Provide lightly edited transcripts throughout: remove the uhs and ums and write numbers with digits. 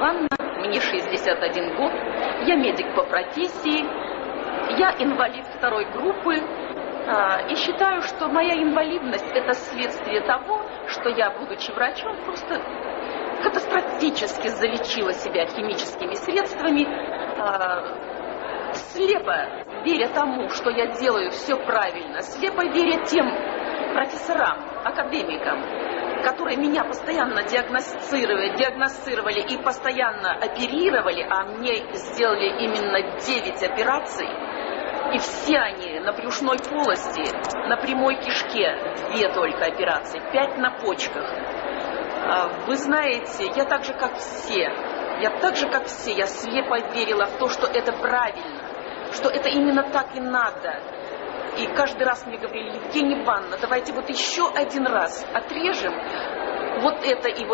Ивановна, мне 61 год, я медик по профессии, я инвалид второй группы, и считаю, что моя инвалидность – это следствие того, что я, будучи врачом, просто катастрофически залечила себя химическими средствами, слепо веря тому, что я делаю все правильно, слепо веря тем профессорам, академикам, которые меня постоянно диагностировали и постоянно оперировали, а мне сделали именно 9 операций, и все они на брюшной полости, на прямой кишке 2 только операции, 5 на почках. Вы знаете, я так же, как все, я слепо верила в то, что это правильно, что это именно так и надо. И каждый раз мне говорили: Евгения Ивановна, давайте вот еще один раз отрежем вот это, и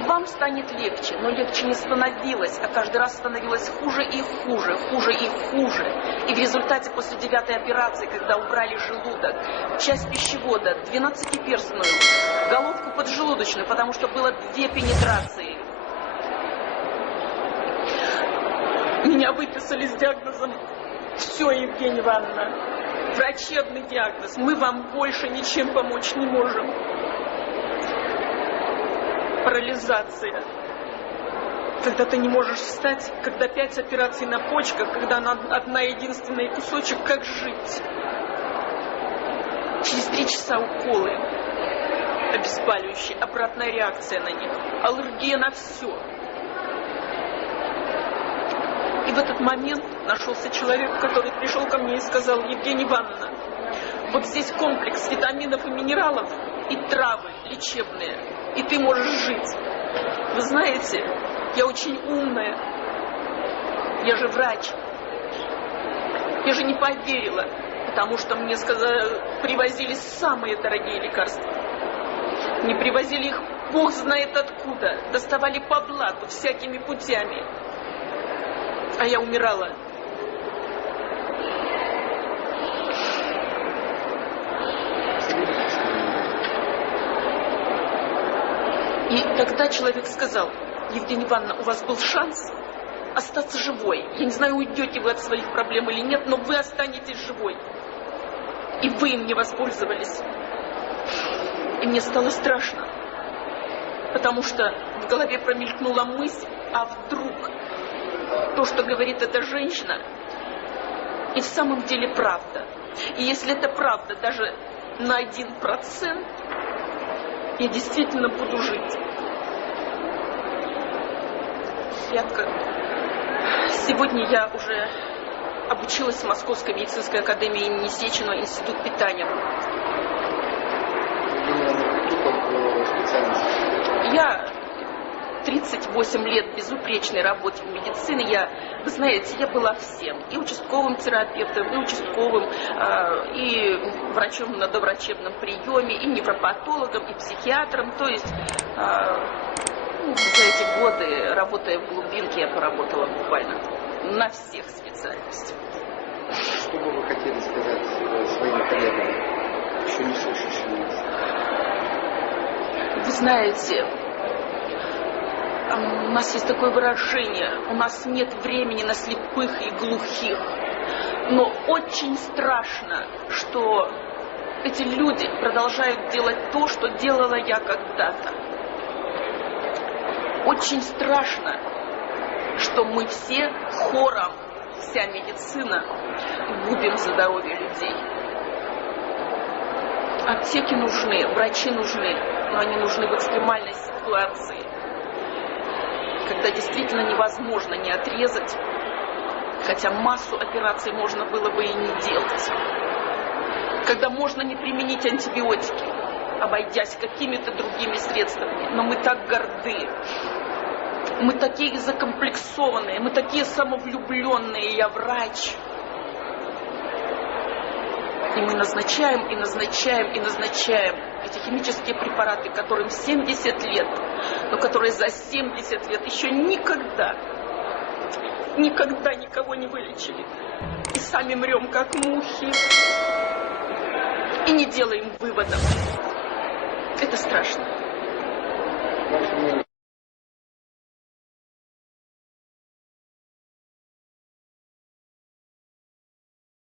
вам станет легче. Но легче не становилось, а каждый раз становилось хуже и хуже, хуже и хуже. И в результате после 9-й операции, когда убрали желудок, часть пищевода, 12-перстную, головку поджелудочную, потому что было 2 пенетрации, меня выписали с диагнозом: все, Евгения Ивановна, врачебный диагноз, мы вам больше ничем помочь не можем. Парализация. Когда ты не можешь встать, когда 5 операций на почках, когда одна единственный кусочек, как жить? Через 3 часа уколы, обезболивающие, обратная реакция на них, аллергия на все. И в этот момент нашелся человек, который пришел ко мне и сказал: Евгения Ивановна, вот здесь комплекс витаминов и минералов и травы лечебные, и ты можешь жить. Вы знаете, я очень умная, я же врач. Я же не поверила, потому что мне сказали, привозили самые дорогие лекарства. Не привозили их бог знает откуда, доставали по блату всякими путями. А я умирала. И тогда человек сказал: Евгения Ивановна, у вас был шанс остаться живой. Я не знаю, уйдете вы от своих проблем или нет, но вы останетесь живой. И вы им не воспользовались. И мне стало страшно, потому что в голове промелькнула мысль: а вдруг то, что говорит эта женщина, и в самом деле правда. И если это правда даже на 1%, я действительно буду жить. Сегодня я уже обучилась в Московской медицинской академии имени Сеченова, институт питания. Я 38 лет безупречной работе в медицине, вы знаете, я была всем. И участковым терапевтом, и участковым, и врачом на доврачебном приеме, и невропатологом, и психиатром. То есть за эти годы, работая в глубинке, я поработала буквально на всех специальностях. Что бы вы хотели сказать своим коллегам, еще не слышащим нас? Вы знаете, у нас есть такое выражение: у нас нет времени на слепых и глухих. Но очень страшно, что эти люди продолжают делать то, что делала я когда-то. Очень страшно, что мы все хором, вся медицина, губим здоровье людей. Аптеки нужны, врачи нужны, но они нужны в экстремальной ситуации, когда действительно невозможно не отрезать, хотя массу операций можно было бы и не делать. Когда можно не применить антибиотики, обойдясь какими-то другими средствами, но мы так горды, мы такие закомплексованные, мы такие самовлюбленные, я врач. И мы назначаем, и назначаем, и назначаем эти химические препараты, которым 70 лет, но которые за 70 лет еще никогда никого не вылечили. И сами мрем, как мухи, и не делаем выводов. Это страшно.